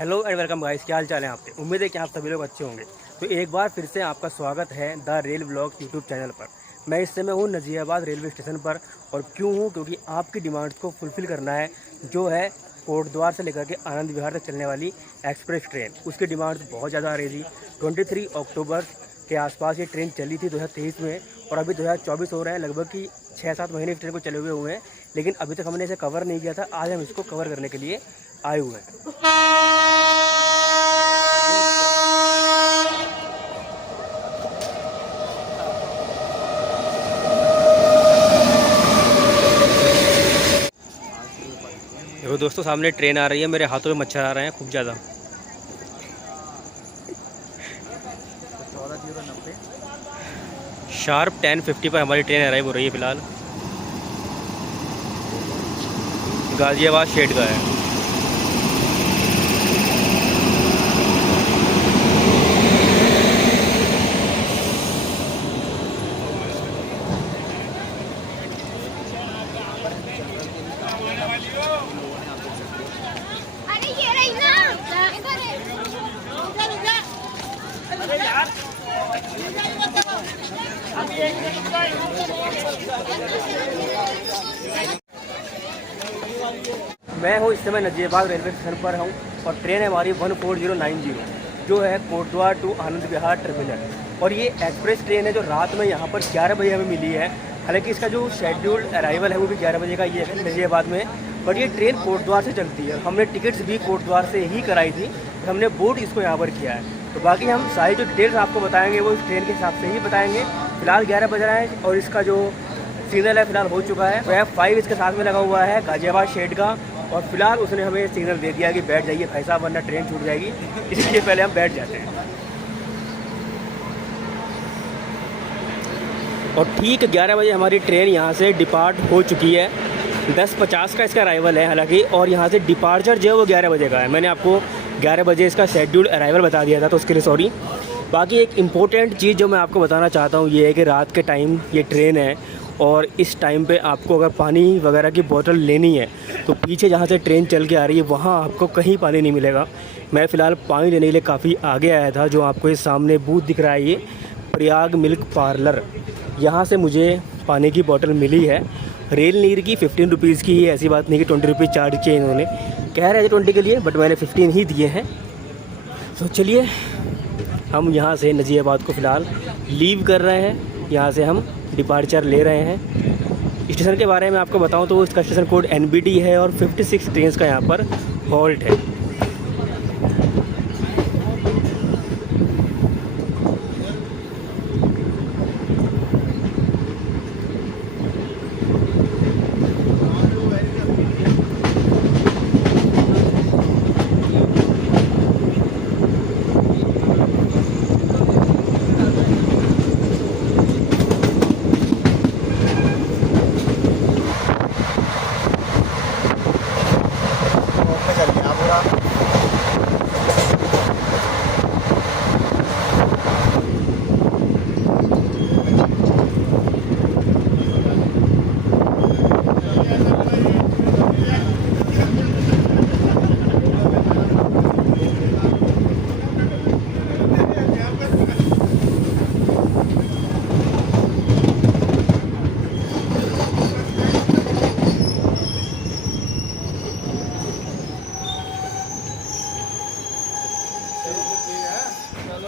Hello and welcome guys, क्या हाल चाल है आपके। उम्मीद है कि आप सभी लोग अच्छे होंगे। तो एक बार फिर से आपका स्वागत है the rail blog YouTube channel पर। मैं इस समय हूँ नजीराबाद रेलवे स्टेशन पर। और क्यों हूँ, क्योंकि आपकी डिमांड्स को फुलफ़िल करना है, जो है कोटद्वार से लेकर के आनंद विहार तक चलने वाली एक्सप्रेस ट्रेन। उसकी डिमांड्स बहुत ज़्यादा आ रही थी। 23 अक्टूबर के आसपास ये ट्रेन चली थी 2023 में, और अभी 2024 हो रहा है। लगभग कि 6-7 महीने इस ट्रेन को चले हुए हैं, लेकिन अभी तक हमने इसे कवर नहीं किया था। आज हम इसको कवर करने के लिए आए हुए हैं। देखो दोस्तों, सामने ट्रेन आ रही है। मेरे हाथों में मच्छर आ रहे हैं खूब ज़्यादा। 14:90 शार्प 10:50 पर हमारी ट्रेन अराइव हो रही है। फ़िलहाल गाज़ियाबाद शेड का है। अरे ये रही ना, इधर है। अरे यार, मैं हूँ इस समय नजीराबाद रेलवे स्टेशन पर हूँ, और ट्रेन है हमारी 14090, जो है कोटद्वार टू आनंद विहार टर्मिनल। और ये एक्सप्रेस ट्रेन है जो रात में यहाँ पर 11 बजे हमें मिली है। हालांकि इसका जो शेड्यूल्ड अराइवल है वो भी 11 बजे का ये है नजीराबाद में, बट ये ट्रेन कोटद्वार से चलती है। हमने टिकट्स भी कोटद्वार से ही कराई थी, हमने बोर्ड इसको यहाँ पर किया है। तो बाकी हम सारी जो डिटेल्स आपको बताएंगे वो इस ट्रेन के हिसाब से ही बताएंगे। फिलहाल 11 बज रहा है, और इसका जो सिग्नल है फिलहाल हो चुका है। वह 5 इसके साथ में लगा हुआ है गाज़ियाबाद शेड का, और फिलहाल उसने हमें सिग्नल दे दिया कि बैठ जाइए भाई साहब, वरना ट्रेन छूट जाएगी। इसलिए पहले हम बैठ जाते हैं। और ठीक 11 बजे हमारी ट्रेन यहाँ से डिपार्ट हो चुकी है। 10:50 का इसका अराइवल है हालांकि, और यहाँ से डिपार्चर जो है वो 11 बजे का है। मैंने आपको 11 बजे इसका शेड्यूल अराइवल बता दिया था, तो उसके लिए सॉरी। बाकी एक इम्पोर्टेंट चीज़ जो मैं आपको बताना चाहता हूँ ये है कि रात के टाइम ये ट्रेन है, और इस टाइम पे आपको अगर पानी वगैरह की बोतल लेनी है तो पीछे जहाँ से ट्रेन चल के आ रही है वहाँ आपको कहीं पानी नहीं मिलेगा। मैं फ़िलहाल पानी लेने के लिए काफ़ी आगे आया था। जो आपको इस सामने बूथ दिख रहा है, ये प्रयाग मिल्क पार्लर, यहाँ से मुझे पानी की बोतल मिली है। रेल नीर की 15 रुपीज़ की है, ऐसी बात नहीं कि 20 रुपीज़ चार्ज किए इन्होंने। कह रहे थे 20 के लिए, बट मैंने 15 ही दिए हैं। तो चलिए हम यहाँ से नजीराबाद को फ़िलहाल लीव कर रहे हैं। यहाँ से हम डिपार्चर ले रहे हैं। स्टेशन के बारे में आपको बताऊं तो इसका स्टेशन कोड NBD है, और 56 ट्रेन का यहाँ पर हॉल्ट है। पे चल गया पूरा।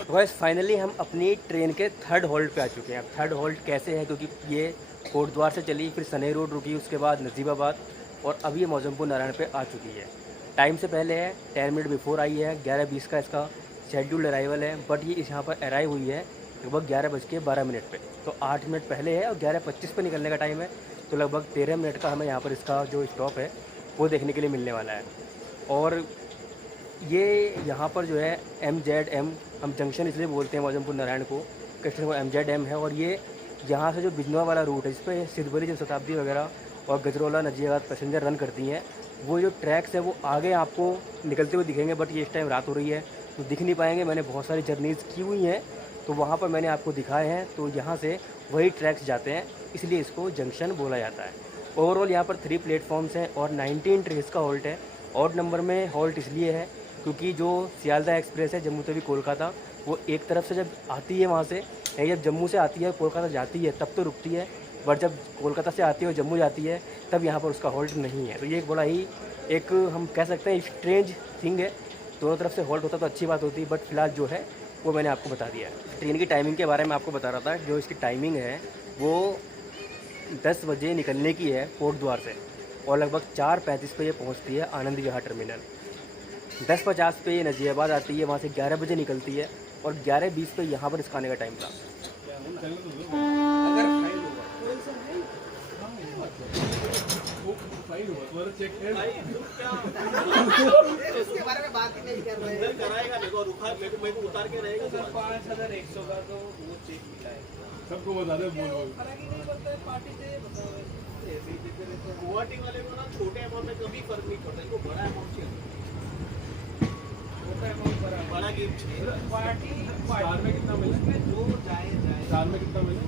तो बस फाइनली हम अपनी ट्रेन के थर्ड हॉल्ट पे आ चुके हैं। अब थर्ड हॉल्ट कैसे है, क्योंकि ये कोटद्वार से चली, फिर सनई रोड रुकी, उसके बाद नजीबाबाद, और अब ये मौजमपुर नारायण पे आ चुकी है। टाइम से पहले है, 10 मिनट बिफोर आई है। 11:20 का इसका शेड्यूल्ड अराइवल है, बट ये यहाँ पर अराइव हुई है लगभग 11:12 पे। तो 8 मिनट पहले है, और 11:25 पे निकलने का टाइम है। तो लगभग 13 मिनट का हमें यहाँ पर इसका जो स्टॉप है वो देखने के लिए मिलने वाला है। और ये यहाँ पर जो है MZM, हम जंक्शन इसलिए बोलते हैं मौजमपुर नारायण को, स्टेशन को MZM है। और ये यहाँ से जो बिजनौर वाला रूट है, इस पर सिद्धबली जनशताब्दी वगैरह और गजरौला नजीबाबाद पैसेंजर रन करती हैं। वो जो ट्रैक्स है वो आगे आपको निकलते हुए दिखेंगे, बट ये इस टाइम रात हो रही है तो दिख नहीं पाएंगे। मैंने बहुत सारी जर्नीज़ की हुई हैं, तो वहाँ पर मैंने आपको दिखाए हैं। तो यहाँ से वही ट्रैक्स जाते हैं, इसलिए इसको जंक्शन बोला जाता है। ओवरऑल यहाँ पर 3 प्लेटफॉर्म्स हैं और 19 ट्रेन्स का हॉल्ट है। ऑड नंबर में हॉल्ट इसलिए है क्योंकि जो सियालदह एक्सप्रेस है जम्मू तवी कोलकाता, वो एक तरफ से जब आती है वहाँ से, यानी जब जम्मू से आती है कोलकाता जाती है तब तो रुकती है, बट जब कोलकाता से आती है और जम्मू जाती है तब यहाँ पर उसका हॉल्ट नहीं है। तो ये एक बड़ा ही एक हम कह सकते हैं स्ट्रेंज थिंग है। दोनों तरफ से हॉल्ट होता तो अच्छी बात होती, बट फिलहाल जो है वो मैंने आपको बता दिया है। ट्रेन की टाइमिंग के बारे में आपको बता रहा था। जो इसकी टाइमिंग है वो 10 बजे निकलने की है कोट द्वार से, और लगभग 4:35 पे ये पहुंचती है आनंद विहार टर्मिनल। 10:50 पे ये नजीबाबाद आती है, वहाँ से 11 बजे निकलती है, और 11:20 पे यहाँ पर इसका आने का टाइम था। इसके बारे में बात ही नहीं कर रहे हैं। कराएगा देखो, रुका मेरे को उतार के रहेगा। 5100 का तो वो चेक मिला है, सबको बता दे। बोल पार्टी से गुवाहाटी वाले को ना छोटे अमाउंट में कभी फर्क नहीं पड़ता, इनको बड़ा अमाउंट चाहिए, बड़ा गेम चाहिए। पार्टी स्टार में कितना मिला? उसमें जो जाए स्टार में कितना मिला?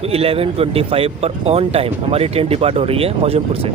तो 11:25 पर ऑन टाइम हमारी ट्रेन डिपार्ट हो रही है मौजमपुर से।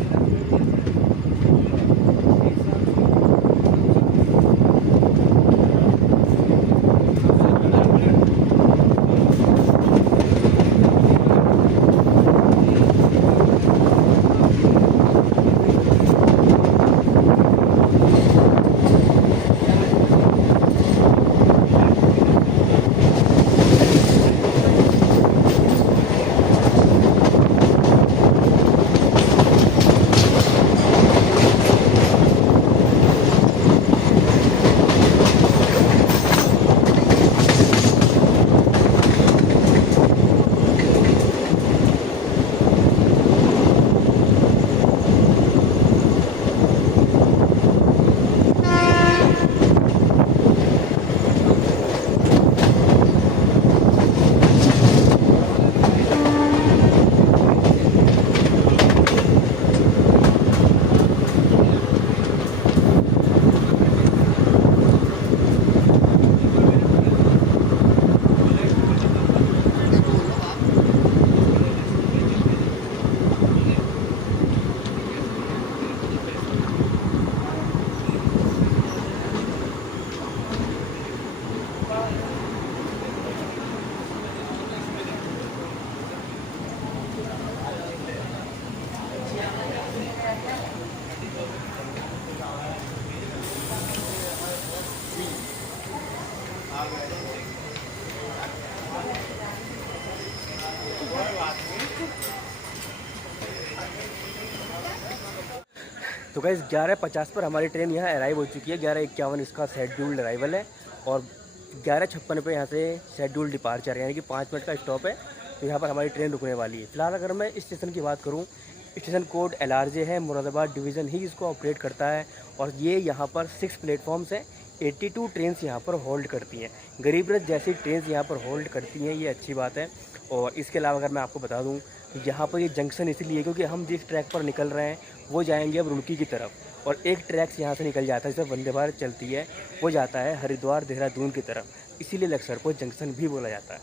तो गाइस 11:50 पर हमारी ट्रेन यहाँ अराइव हो चुकी है। 11:51 इसका शेड्यूल्ड अराइवल है, और 11:56 पे यहाँ से शेड्यूल्ड डिपार्चर है, यानी कि 5 मिनट का स्टॉप है। तो यहाँ पर हमारी ट्रेन रुकने वाली है। फिलहाल अगर मैं इस स्टेशन की बात करूँ, स्टेशन कोड LRJ है, मुरादाबाद डिवीज़न ही इसको ऑपरेट करता है, और ये यहाँ पर 6 प्लेटफॉर्म्स हैं। 82 ट्रेन्स यहाँ पर होल्ड करती हैं। गरीब रथ जैसी ट्रेन्स यहाँ पर होल्ड करती हैं, ये अच्छी बात है। और इसके अलावा अगर मैं आपको बता दूँ, यहाँ पर ये जंक्शन इसलिए क्योंकि हम जिस ट्रैक पर निकल रहे हैं वो जाएंगे अब रुड़की की तरफ, और एक ट्रैक यहाँ से निकल जाता है जिसमें वंदे भारत चलती है, वो जाता है हरिद्वार देहरादून की तरफ, इसीलिए लक्सर को जंक्शन भी बोला जाता है।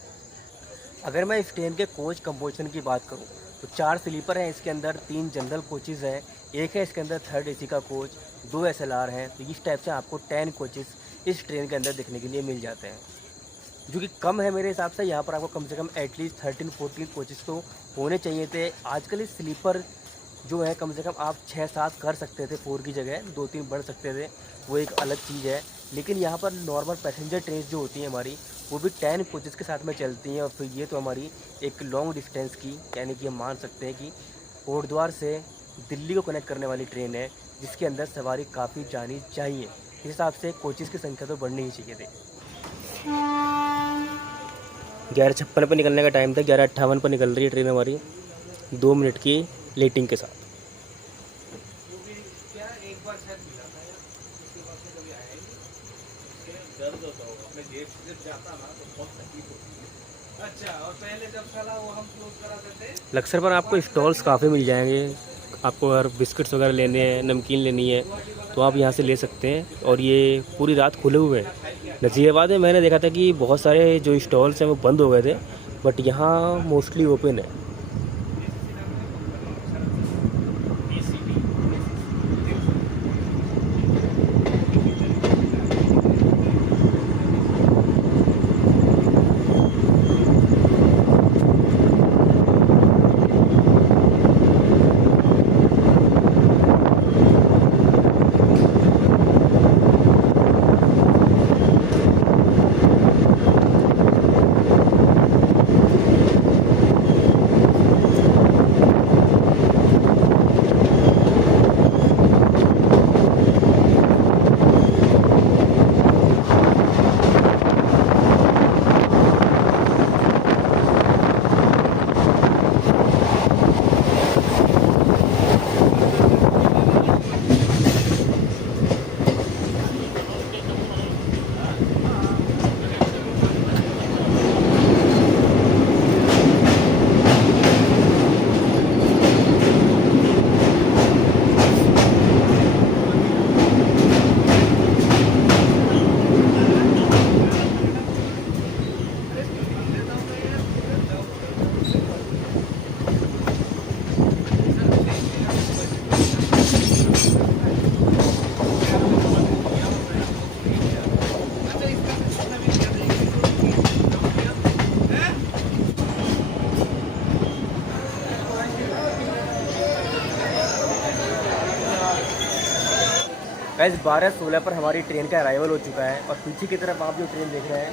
अगर मैं इस ट्रेन के कोच कंपोजिशन की बात करूँ तो 4 स्लीपर हैं इसके अंदर, 3 जनरल कोचेज़ हैं, एक है इसके अंदर 3rd AC का कोच, 2 SLR हैं। तो इस टाइप से आपको 10 कोचेज़ इस ट्रेन के अंदर देखने के लिए मिल जाते हैं, जो कि कम है मेरे हिसाब से। यहाँ पर आपको कम से कम एटलीस्ट 13-14 कोचेज़ तो होने चाहिए थे। आजकल इस स्लीपर जो है कम से कम आप 6-7 कर सकते थे, 4 की जगह 2-3 बढ़ सकते थे, वो एक अलग चीज़ है। लेकिन यहाँ पर नॉर्मल पैसेंजर ट्रेन जो होती हैं हमारी, वो भी 10 कोचेज़ के साथ में चलती हैं। और फिर ये तो हमारी एक लॉन्ग डिस्टेंस की, यानी कि हम मान सकते हैं कि कोटद्वार से दिल्ली को कनेक्ट करने वाली ट्रेन है, जिसके अंदर सवारी काफ़ी जानी चाहिए। इस हिसाब से कोचेज़ की संख्या तो बढ़नी ही चाहिए थी। 11:56 पर निकलने का टाइम था, 11:58 पर निकल रही है ट्रेन हमारी, 2 मिनट की लेटिंग के साथ। अच्छा, और पहले जब चला वो हम क्लोज कराते थे। लक्सर पर आपको स्टॉल्स काफ़ी मिल जाएंगे। आपको अगर बिस्किट्स वगैरह लेने हैं, नमकीन लेनी है, तो आप यहाँ से ले सकते हैं, और ये पूरी रात खुले हुए हैं। नजीबाबाद में मैंने देखा था कि बहुत सारे जो स्टॉल्स हैं वो बंद हो गए थे, बट यहाँ मोस्टली ओपन है। गाइस 12:16 पर हमारी ट्रेन का अराइवल हो चुका है और पीछे की तरफ आप जो ट्रेन देख रहे हैं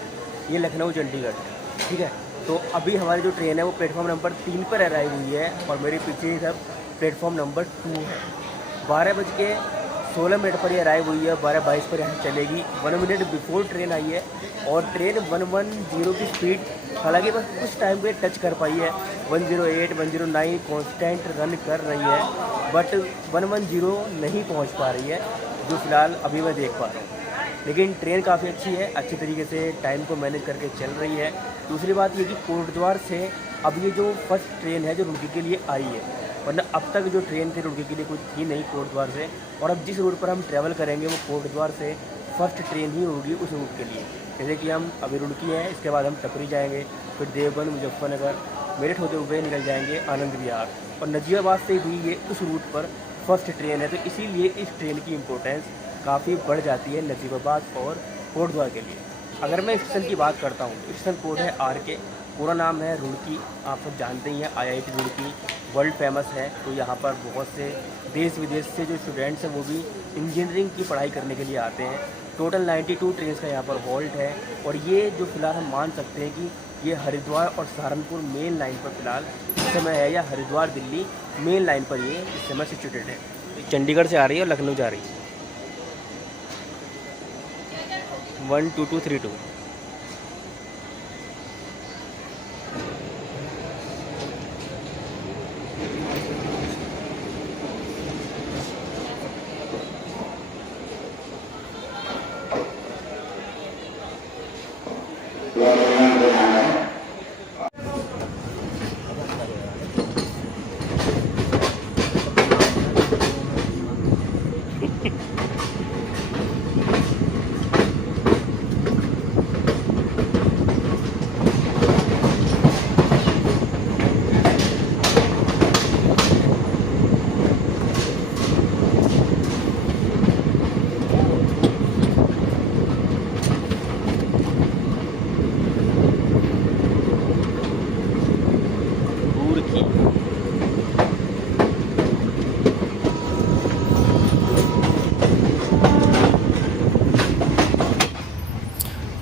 ये लखनऊ चंडीगढ़, ठीक है। तो अभी हमारी जो ट्रेन है वो प्लेटफॉर्म नंबर 3 पर अराइव हुई है और मेरे पीछे ही सब प्लेटफॉर्म नंबर 2 है। 12:16 पर ये अराइव हुई है, 12:22 पर यहाँ चलेगी। 1 मिनट बिफोर ट्रेन आई है और ट्रेन 110 की स्पीड हालांकि बस कुछ टाइम पे टच कर पाई है। 108, 109 कॉन्स्टेंट रन कर रही है, बट 110 नहीं पहुँच पा रही है, जो फ़िलहाल अभी मैं देख पा रहा हूँ। लेकिन ट्रेन काफ़ी अच्छी है, अच्छी तरीके से टाइम को मैनेज करके चल रही है। दूसरी बात ये कि कोटद्वार से अब ये जो फर्स्ट ट्रेन है जो रुड़की के लिए आई है, वरना अब तक जो ट्रेन थी रुड़की के लिए कुछ थी नहीं कोटद्वार से। और अब जिस रूट पर हम ट्रैवल करेंगे वो कोटद्वार से फर्स्ट ट्रेन ही होगी उस रूट के लिए। जैसे कि हम अभी रुड़की हैं, इसके बाद हम टपरी जाएंगे, फिर देवबंद, मुजफ्फरनगर, मेरठ होते हुए निकल जाएंगे आनंद विहार, और नजीबाबाद से भी ये उस रूट पर फर्स्ट ट्रेन है। तो इसीलिए इस ट्रेन की इम्पोर्टेंस काफ़ी बढ़ जाती है नजीबाबाद और कोटद्वार के लिए। अगर मैं स्टेशन की बात करता हूँ, स्टेशन कोड है RK, पूरा नाम है रुड़की। आप सब जानते ही हैं IIT रुड़की वर्ल्ड फेमस है, तो यहाँ पर बहुत से देश विदेश से जो स्टूडेंट्स हैं वो भी इंजीनियरिंग की पढ़ाई करने के लिए आते हैं। टोटल 92 ट्रेन का यहाँ पर हॉल्ट है और ये जो फ़िलहाल हम मान सकते हैं कि ये हरिद्वार और सहारनपुर मेन लाइन पर फ़िलहाल इस समय है, या हरिद्वार दिल्ली मेन लाइन पर ये इस समय सिचुएटेड है। चंडीगढ़ से आ रही है और लखनऊ जा रही है। 12232।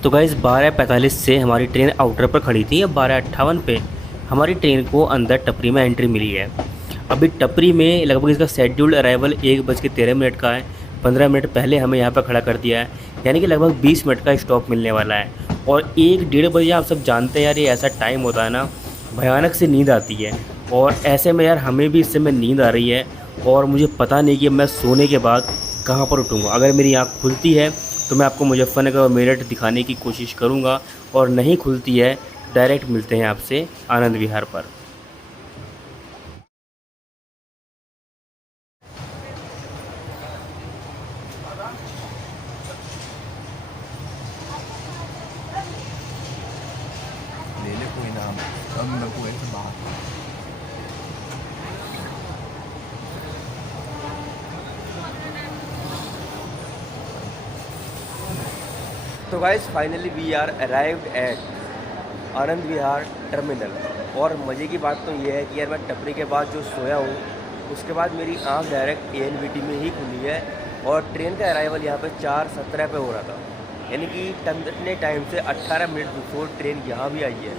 तो गाइस 12:45 से हमारी ट्रेन आउटर पर खड़ी थी। अब 12:58 पे हमारी ट्रेन को अंदर टपरी में एंट्री मिली है। अभी टपरी में लगभग इसका शेड्यूल्ड अराइवल 1:13 का है। 15 मिनट पहले हमें यहाँ पर खड़ा कर दिया है, यानी कि लगभग 20 मिनट का स्टॉप मिलने वाला है। और 1-1:30 बजे आप सब जानते हैं यार, ये ऐसा टाइम होता है ना, भयानक से नींद आती है। और ऐसे में यार हमें भी इस समय नींद आ रही है और मुझे पता नहीं कि मैं सोने के बाद कहाँ पर उठूँगा। अगर मेरी आँख खुलती है तो मैं आपको मुजफ्फरनगर और मेरठ दिखाने की कोशिश करूंगा, और नहीं खुलती है डायरेक्ट मिलते हैं आपसे आनंद विहार पर। ले कोई नाम कम न कोई बात। तो guys finally we are arrived at Anand Vihar terminal. और मज़े की बात तो ये है कि यार मैं टपरी के बाद जो सोया हूँ उसके बाद मेरी आंख डायरेक्ट ANVT में ही खुली है और ट्रेन का अराइवल यहाँ पे 4:17 पे हो रहा था, यानी कि इतने टाइम से 18 मिनट बिफोर ट्रेन यहाँ भी आई है।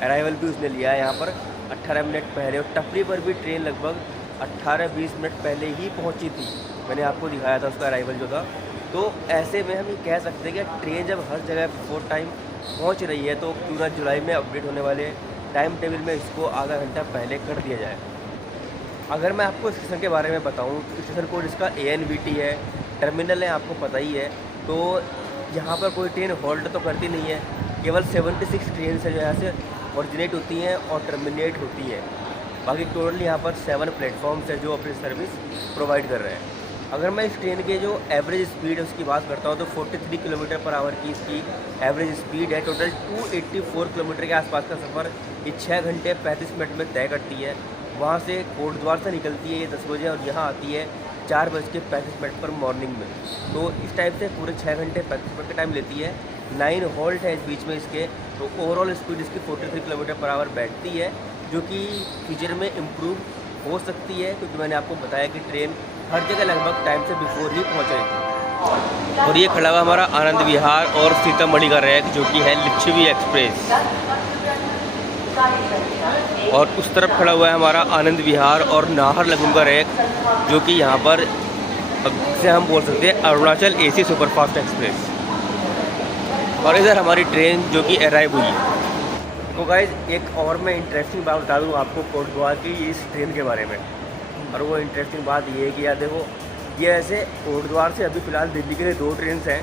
अराइवल भी उसने लिया है यहाँ पर 18 मिनट पहले, और टपरी पर भी ट्रेन लगभग 18-20 मिनट पहले ही पहुँची थी। मैंने आपको दिखाया था उसका अराइवल जो था। तो ऐसे में हम ये कह सकते हैं कि ट्रेन जब हर जगह बिफोर टाइम पहुंच रही है तो क्यों ना जुलाई में अपडेट होने वाले टाइम टेबल में इसको आधा घंटा पहले कर दिया जाए। अगर मैं आपको स्टेशन के बारे में बताऊं तो स्टेशन कोड इसका ANVT है, टर्मिनल है, आपको पता ही है। तो यहाँ पर कोई ट्रेन होल्ड तो करती नहीं है, केवल 76 ट्रेन है जो यहाँ से ऑरिजिनेट होती हैं और टर्मिनेट होती है। बाकी टोटल यहाँ पर 7 प्लेटफॉर्म्स है जो अपनी सर्विस प्रोवाइड कर रहे हैं। अगर मैं इस ट्रेन के जो एवरेज स्पीड है उसकी बात करता हूँ तो 43 किलोमीटर पर आवर की इसकी एवरेज स्पीड है। टोटल 284 किलोमीटर के आसपास का सफ़र ये 6 घंटे 35 मिनट में तय करती है। वहाँ से कोटद्वार से निकलती है ये 10 बजे और यहाँ आती है 4:35 पर मॉर्निंग में। तो इस टाइप से पूरे 6 घंटे 35 मिनट का टाइम लेती है। 9 हॉल्ट है इस बीच में इसके, तो ओवरऑल स्पीड इसकी 43 किलोमीटर पर आवर बैठती है, जो कि फ्यूचर में इम्प्रूव हो सकती है, क्योंकि मैंने आपको बताया कि ट्रेन हर जगह लगभग टाइम से बिफोर ही पहुँच रही थी। और ये खड़ा हुआ हमारा आनंद विहार और सीतामढ़ी का रैक, जो कि है लिच्छवी एक्सप्रेस। और उस तरफ खड़ा हुआ है हमारा आनंद विहार और नाहरलगुन का रैक, जो कि यहाँ पर से हम बोल सकते हैं अरुणाचल AC सुपरफास्ट एक्सप्रेस। और इधर हमारी ट्रेन जो कि अराइव हुई है। तो गाइज एक और मैं इंटरेस्टिंग बात बता दूँ आपको कोटद्वार की इस ट्रेन के बारे में। और वो इंटरेस्टिंग बात ये है कि यार देखो, ये ऐसे कोटद्वार से अभी फ़िलहाल दिल्ली के लिए 2 ट्रेन हैं।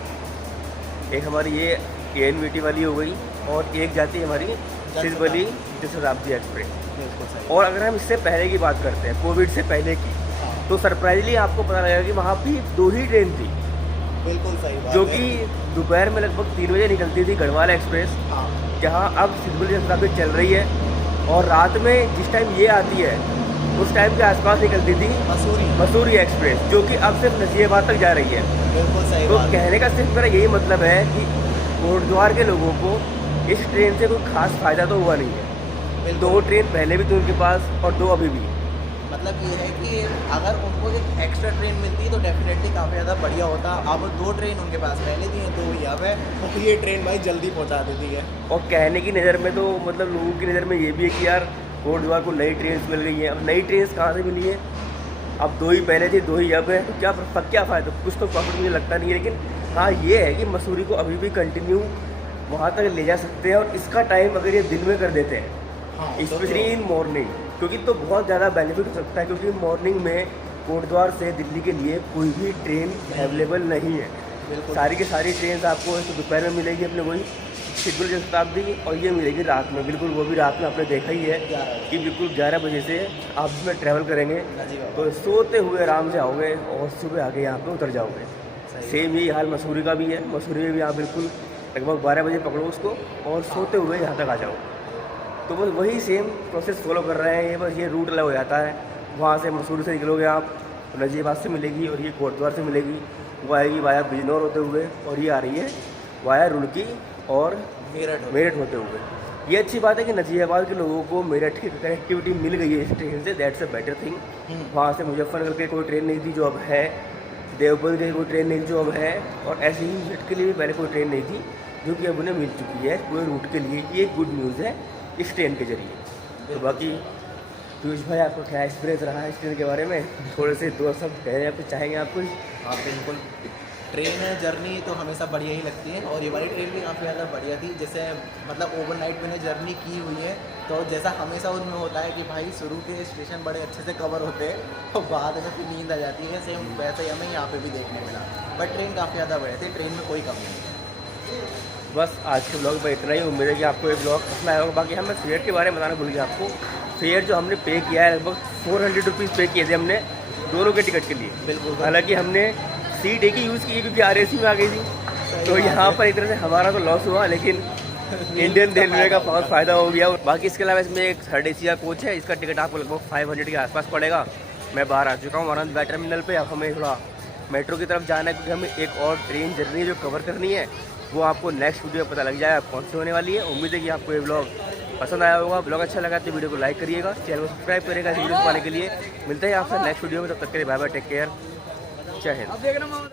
एक हमारी ये ANVT वाली हो गई और एक जाती है हमारी सिरबली शताब्दी एक्सप्रेस। और अगर हम इससे पहले की बात करते हैं, कोविड से पहले की, तो सरप्राइजली आपको पता लगेगा कि वहाँ भी 2 ही ट्रेन थी, बिल्कुल सही बात जो है। कि दोपहर में लगभग 3 बजे निकलती थी, गढ़वाल एक्सप्रेस, हाँ, जहाँ अब सिरबली शताब्दी चल रही है। और रात में जिस टाइम ये आती है उस टाइम के आसपास निकलती थी मसूरी एक्सप्रेस, जो कि अब सिर्फ नजीबाबाद तक जा रही है। बिल्कुल सही तो बात है। कहने का सिर्फ मेरा यही मतलब है कि कोटद्वार के लोगों को इस ट्रेन से कोई खास फ़ायदा तो हुआ नहीं है। 2 ट्रेन पहले भी थी उनके पास और 2 अभी भी। मतलब ये है कि अगर उनको एक एक्स्ट्रा ट्रेन मिलती तो डेफिनेटली काफ़ी ज़्यादा बढ़िया होता। अब 2 ट्रेन उनके पास पहले थी, 2 ही अब है, तो ये ट्रेन भाई जल्दी पहुंचा देती है। और कहने की नज़र में तो मतलब लोगों की नज़र में ये भी है कि यार कोटद्वार को नई ट्रेन मिल गई हैं। अब नई ट्रेन कहाँ से मिली है? अब 2 ही पहले थी, 2 ही अब है, तो क्या फ़ायदा? कुछ तो प्रॉफिट मुझे लगता नहीं है। लेकिन हाँ ये है कि मसूरी को अभी भी कंटिन्यू वहाँ तक ले जा सकते हैं। और इसका टाइम अगर ये दिन में कर देते हैं, स्पेशली इन मॉर्निंग, क्योंकि तो बहुत ज़्यादा बेनिफिट हो सकता है। क्योंकि मॉर्निंग में कोटद्वार से दिल्ली के लिए कोई भी ट्रेन अवेलेबल नहीं है। सारी की सारी ट्रेन आपको दोपहर में मिलेगी अपने वही सिरबली शताब्दी, और ये मिलेगी रात में। बिल्कुल वो भी रात में आपने देखा ही है कि बिल्कुल 11 बजे से आप इसमें ट्रैवल करेंगे तो सोते हुए आराम से आओगे और सुबह आके यहाँ पे उतर जाओगे। सेम यही हाल मसूरी का भी है। मसूरी में भी आप बिल्कुल लगभग 12 बजे पकड़ो उसको और सोते हुए यहाँ तक आ जाओ। तो बस वही सेम प्रोसेस फॉलो कर रहे हैं। ये बस ये रूट अलग हो जाता है। वहाँ से मसूरी से निकलोगे आप तो नजीबाबाद से मिलेगी, और ये कोटद्वार से मिलेगी। वो आएगी वाया बिजनौर होते हुए, और ये आ रही है वाया रुड़की और मेरठ होते हुए। ये अच्छी बात है कि नजीबाबाद के लोगों को मेरठ की कनेक्टिविटी मिल गई है इस ट्रेन से। That's a better thing. वहाँ से मुजफ्फरनगर के कोई ट्रेन नहीं थी जो अब है, देवबंद की कोई ट्रेन नहीं थी जो अब है, और ऐसे ही मेरठ के लिए भी पहले कोई ट्रेन नहीं थी जो कि अब उन्हें मिल चुकी है पूरे रूट के लिए। ये गुड न्यूज़ है इस ट्रेन के जरिए। तो बाकी पीयूष भाई आपको क्या एक्सपीरियंस रहा है इस ट्रेन के बारे में? थोड़े से 2 शब्द कहने आप चाहेंगे आप कुछ? हाँ बिल्कुल, ट्रेन जर्नी तो हमेशा बढ़िया ही लगती है। और ये वाली ट्रेन भी काफ़ी ज़्यादा बढ़िया थी। जैसे मतलब ओवरनाइट मैंने जर्नी की हुई है, तो जैसा हमेशा उनमें होता है कि भाई शुरू के स्टेशन बड़े अच्छे से कवर होते हैं और बाद में फिर नींद आ जाती है। सेम वैसे ही हमें यहाँ पे भी देखने मिला। बट ट्रेन काफ़ी ज़्यादा बढ़िया थी, ट्रेन में कोई कमी नहीं। बस आज के ब्लॉग में इतना ही। उम्मीद है कि आपको ये ब्लॉग पसंद आया होगा। बाकी हमें फेयर के बारे में बताना भूल गया आपको। फेयर जो हमने पे किया है, लगभग 400 रुपीज़ पे किए थे हमने दोनों के टिकट के लिए। बिल्कुल। हालांकि हमने सीट एक ही यूज़ की क्योंकि RAC में आ गई थी। तो यहाँ पर एक तरह से हमारा तो लॉस हुआ, लेकिन इंडियन रेलवे का बहुत फ़ायदा हो गया। बाकी इसके अलावा इसमें एक 3rd AC का कोच है। इसका टिकट आपको लगभग 500 के आसपास पड़ेगा। मैं बाहर आ चुका हूँ आनंद विहार टर्मिनल पे। अब हमें थोड़ा मेट्रो की तरफ जाना है, क्योंकि हमें एक और ट्रेन जर्नी जो कवर करनी है वो आपको नेक्स्ट वीडियो में पता लग जाएगा कौन सी होने वाली है। उम्मीद है कि आपको ये ब्लॉग पसंद आया होगा। ब्लॉग अच्छा लगा तो वीडियो को लाइक करिएगा, चैनल को सब्सक्राइब करिएगा इस वीडियो को पाने के लिए। मिलते हैं आपसे नेक्स्ट वीडियो में, तब तक के लिए बाय बाय, टेक केयर, जय हिंद।